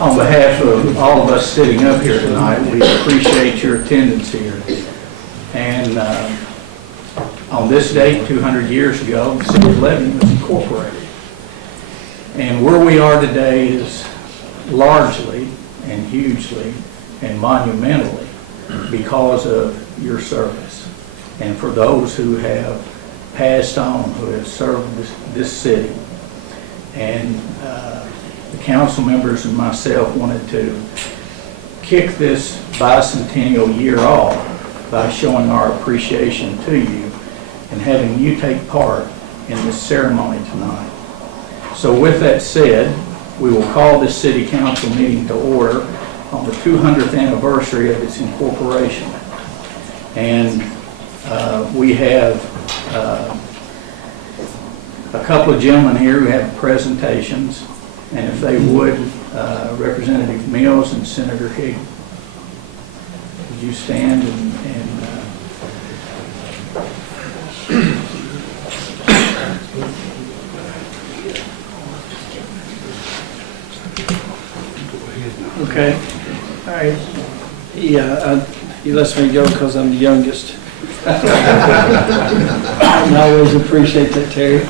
On behalf of all of us sitting up here tonight, we appreciate your attendance here. And on this date, 200 years ago, the city of Lebanon was incorporated. And where we are today is largely and hugely and monumentally because of your service. And for those who have passed on, who have served this city. And the council members and myself wanted to kick this bicentennial year off by showing our appreciation to you and having you take part in this ceremony tonight. So with that said, we will call this city council meeting to order on the 200th anniversary of its incorporation. And we have a couple of gentlemen here who have presentations, and if they would, Representative Mills and Senator Higg, would you stand and okay, all right. He lets me go because I'm the youngest. I always appreciate that, Terry.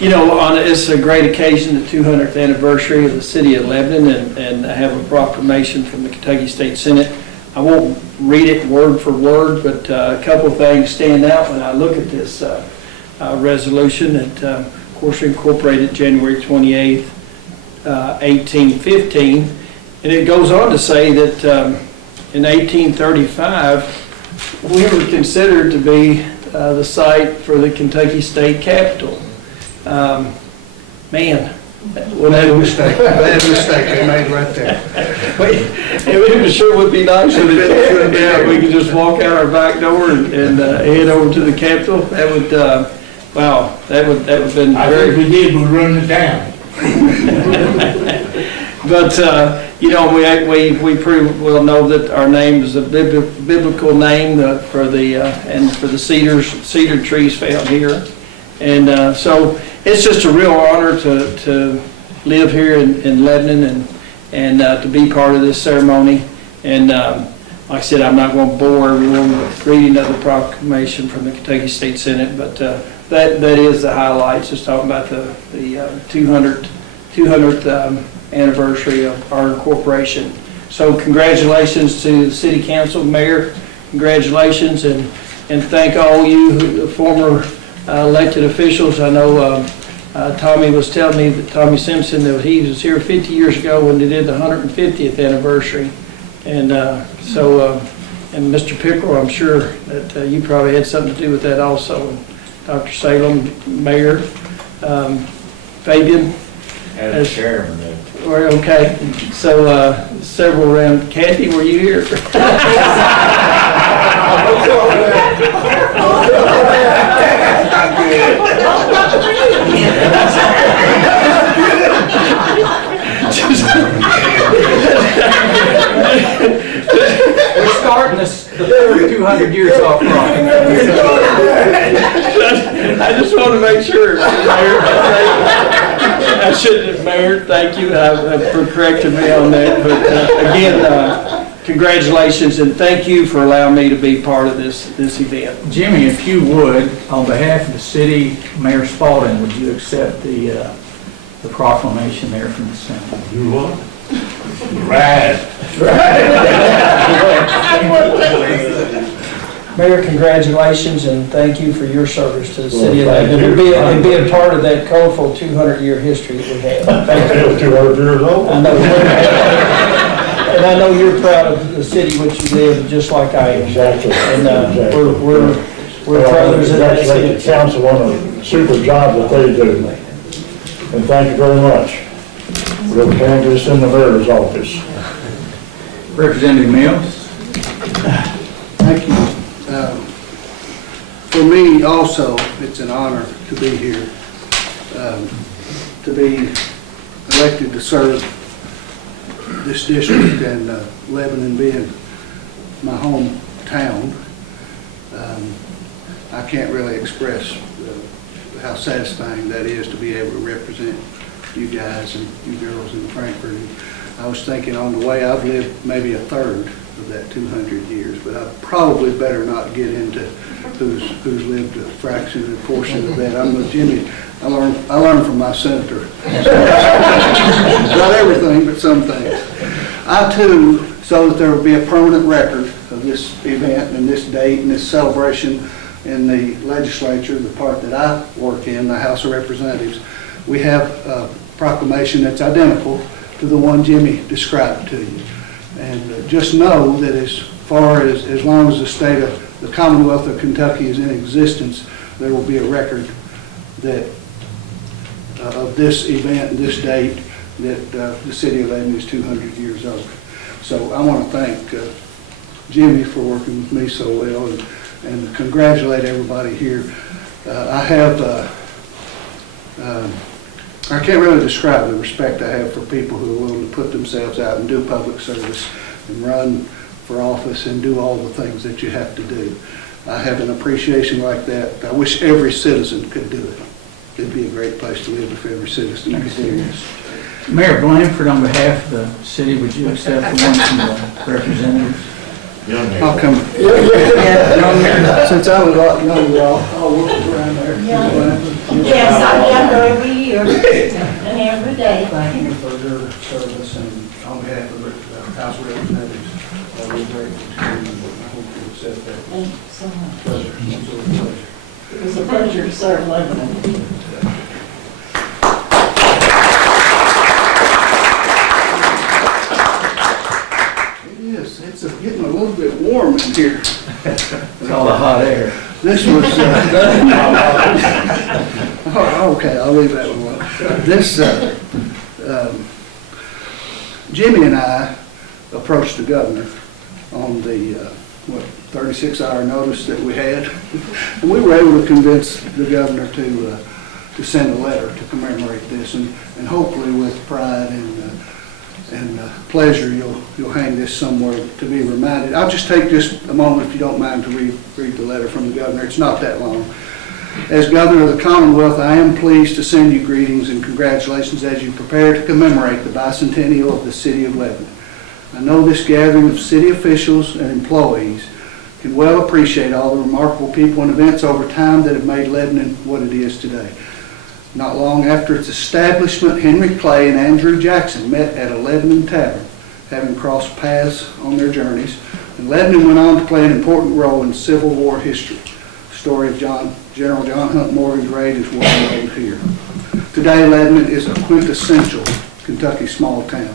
You know, it's a great occasion, the 200th anniversary of the city of Lebanon, and I have a proclamation from the Kentucky State Senate. I won't read it word for word, but a couple of things stand out when I look at this resolution. That, of course, we incorporated January 28th, 1815, and it goes on to say that in 1835, we were considered to be the site for the Kentucky State Capitol. Man, Bad mistake they made right there. it sure would be nice if we could just walk out our back door and head over to the Capitol. That would, wow, that would have been very. If we did, we'd run it down. But you know, we pretty well know that our name is a biblical name for the cedar trees found here, and so it's just a real honor to live here in Lebanon and to be part of this ceremony. And like I said, I'm not going to bore everyone with reading of the proclamation from the Kentucky State Senate, but that is the highlights. Just talking about the 200th anniversary of our incorporation. So congratulations to the City Council, Mayor, congratulations, and thank all you the former elected officials. I know Tommy was telling me that Tommy Simpson, that he was here 50 years ago when they did the 150th anniversary. And and Mr. Pickrell, I'm sure that you probably had something to do with that also. And Dr. Salem, Mayor, Fabian. As chairman. Okay, so several around. Kathy, were you here? we're starting the 200 years off right. I just want to make sure, Mayor. I shouldn't have, Mayor. Thank you for correcting me on that. But again, congratulations and thank you for allowing me to be part of this event. Jimmy, if you would, on behalf of the city, Mayor Spalding, would you accept the proclamation there from the Senate? You what? Right. Mayor, congratulations and thank you for your service to the city of Lebanon and being part of that colorful 200-year history that we have. Thank you. 200 years old. I know. And I know you're proud of the city which you live, just like I am. Exactly. And we're brothers in that city. Congratulate the council on a super job that they do. And thank you very much. We'll carry this in the mayor's office. Representative Mills. Thank you. For me also, it's an honor to be here, to be elected to serve this district, and Lebanon being my hometown. I can't really express how satisfying that is to be able to represent you guys and you girls in Frankfurt. And I was thinking on the way, I've lived maybe a third of that 200 years, but I probably better not get into who's lived a fraction and portion of that. I'm with Jimmy. I learned from my senator. Not everything, but some things. I too, so that there will be a permanent record of this event and this date and this celebration in the legislature, the part that I work in, the House of Representatives, we have a proclamation that's identical to the one Jimmy described to you. And just know that as far as long as the state of the Commonwealth of Kentucky is in existence, there will be a record that of this event and this date that the city of Lebanon is 200 years old. So I want to thank Jimmy for working with me so well and congratulate everybody here. I can't really describe the respect I have for people who are willing to put themselves out and do public service and run for office and do all the things that you have to do. I have an appreciation like that. I wish every citizen could do it. It'd be a great place to live if every citizen could do this. Mayor Blanford, on behalf of the city, would you accept the one from the representatives? I'll come. Since I was a lot younger, I'll work around there. Yes, I go every year and every day. Thank you for your service, and on behalf of the House of Representatives, we're grateful to you, and I hope you accept that. Thank you so much. Pleasure. It's a pleasure. It was a pleasure to serve Lebanon. It is. It's getting a little bit warm in here. It's all the hot air. This was, oh, okay, I'll leave that one alone. This, Jimmy and I approached the governor on the, 36-hour notice that we had. And we were able to convince the governor to send a letter to commemorate this, and hopefully with pride and pleasure, you'll hang this somewhere to be reminded. I'll just take just a moment, if you don't mind, to read the letter from the governor. It's not that long. As Governor of the Commonwealth, I am pleased to send you greetings and congratulations as you prepare to commemorate the bicentennial of the city of Lebanon. I know this gathering of city officials and employees can well appreciate all the remarkable people and events over time that have made Lebanon what it is today. Not long after its establishment, Henry Clay and Andrew Jackson met at a Lebanon tavern, having crossed paths on their journeys, and Lebanon went on to play an important role in Civil War history. The story of General John Hunt Morgan's raid is well known here. Today, Lebanon is a quintessential Kentucky small town,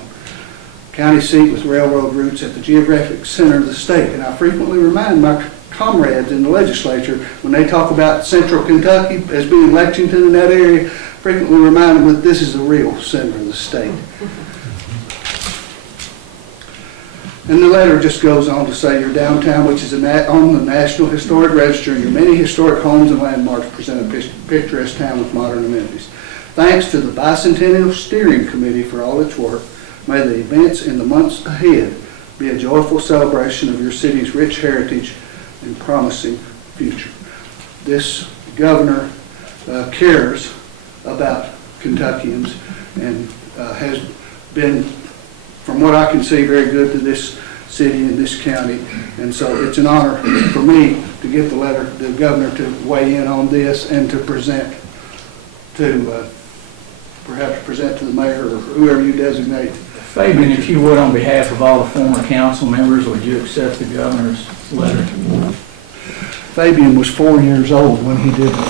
county seat with railroad routes at the geographic center of the state, and I frequently remind my comrades in the legislature, when they talk about central Kentucky as being Lexington in that area, frequently remind them that this is the real center of the state. And the letter just goes on to say your downtown, which is on the National Historic Register, and your many historic homes and landmarks present a picturesque town with modern amenities. Thanks to the Bicentennial Steering Committee for all its work, may the events in the months ahead be a joyful celebration of your city's rich heritage and promising future. This governor cares about Kentuckians and has been, from what I can see, very good to this city and this county. And so it's an honor for me to get the governor to weigh in on this and to present to, perhaps present to the mayor or whoever you designate. Fabian, if you would, on behalf of all the former council members, would you accept the governor's letter? Fabian was 4 years old when he did the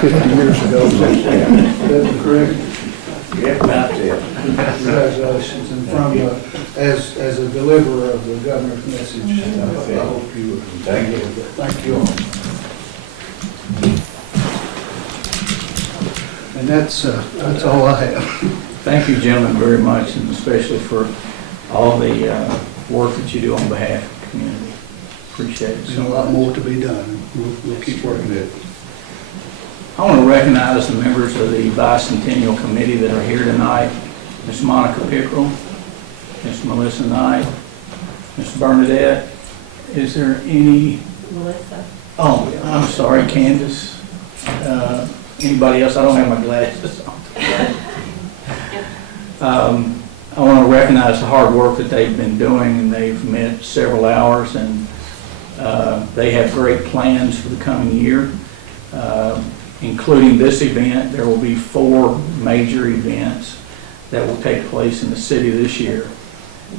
50 years ago. Is that correct? Yeah, that's it. Congratulations, and from, as a deliverer of the governor's message, I hope you would. Thank you. Thank you all. And that's all I have. Thank you, gentlemen, very much, and especially for all the work that you do on behalf of the community. Appreciate it. There's a lot more to be done. We'll keep working it. I want to recognize the members of the Bicentennial Committee that are here tonight. Ms. Monica Pickrell, Ms. Melissa Knight, Ms. Bernadette. Is there any? Melissa. Oh, I'm sorry, Candace. Anybody else? I don't have my glasses on. I want to recognize the hard work that they've been doing, and they've met several hours, and they have great plans for the coming year, including this event. There will be 4 major events that will take place in the city this year,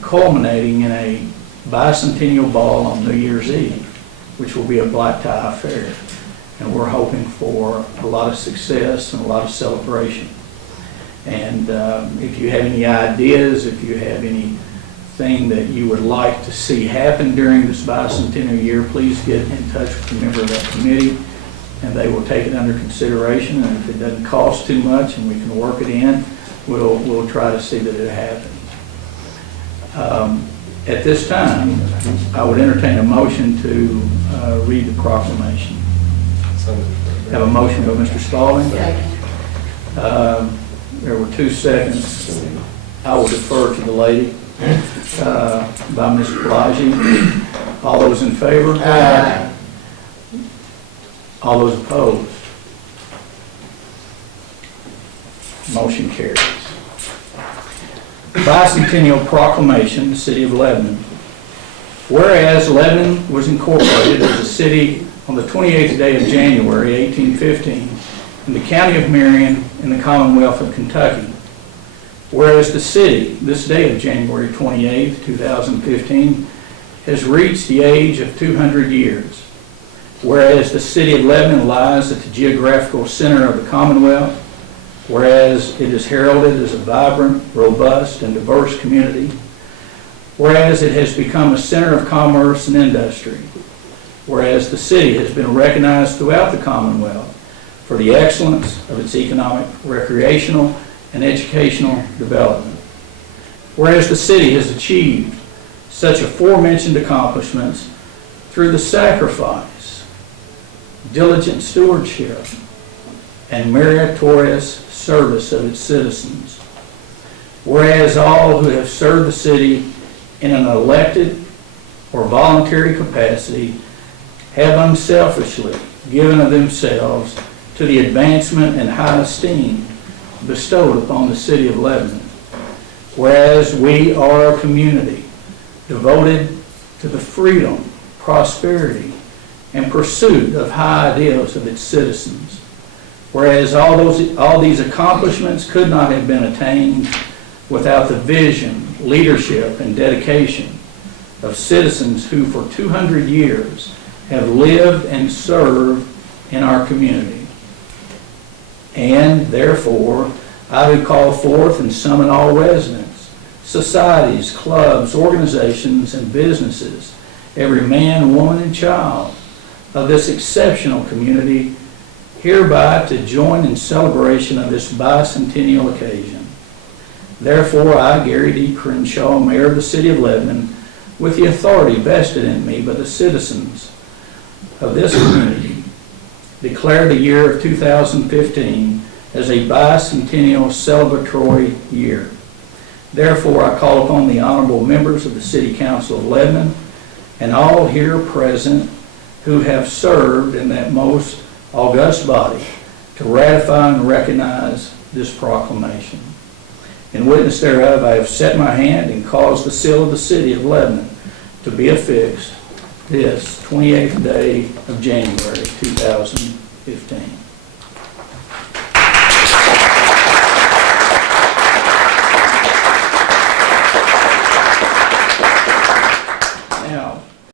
culminating in a bicentennial ball on New Year's Eve, which will be a black tie affair. And we're hoping for a lot of success and a lot of celebration. And if you have any ideas, if you have anything that you would like to see happen during this bicentennial year, please get in touch with a member of that committee, and they will take it under consideration. And if it doesn't cost too much and we can work it in, we'll try to see that it happens. At this time, I would entertain a motion to read the proclamation. Have a motion by Mr. Spalding. There were 2 seconds. I will defer to the lady by Mr. Pelagi. All those in favor? Aye. All those opposed? Motion carries. Bicentennial Proclamation, the City of Lebanon. Whereas Lebanon was incorporated as a city on the 28th day of January, 1815, in the county of Marion in the Commonwealth of Kentucky. Whereas the city, this day of January 28, 2015, has reached the age of 200 years. Whereas the city of Lebanon lies at the geographical center of the Commonwealth. Whereas it is heralded as a vibrant, robust, and diverse community. Whereas it has become a center of commerce and industry. Whereas the city has been recognized throughout the Commonwealth for the excellence of its economic, recreational, and educational development. Whereas the city has achieved such aforementioned accomplishments through the sacrifice, diligent stewardship, and meritorious service of its citizens. Whereas all who have served the city in an elected or voluntary capacity have unselfishly given of themselves to the advancement and high esteem bestowed upon the city of Lebanon. Whereas we are a community devoted to the freedom, prosperity, and pursuit of high ideals of its citizens. Whereas all these accomplishments could not have been attained without the vision, leadership, and dedication of citizens who for 200 years have lived and served in our community. And therefore, I do call forth and summon all residents, societies, clubs, organizations, and businesses, every man, woman, and child of this exceptional community, hereby to join in celebration of this bicentennial occasion. Therefore, I, Gary D. Crenshaw, Mayor of the City of Lebanon, with the authority vested in me by the citizens of this community, declare the year of 2015 as a bicentennial celebratory year. Therefore, I call upon the honorable members of the City Council of Lebanon and all here present who have served in that most august body to ratify and recognize this proclamation. In witness thereof, I have set my hand and caused the seal of the City of Lebanon to be affixed this 28th day of January 2015. Now,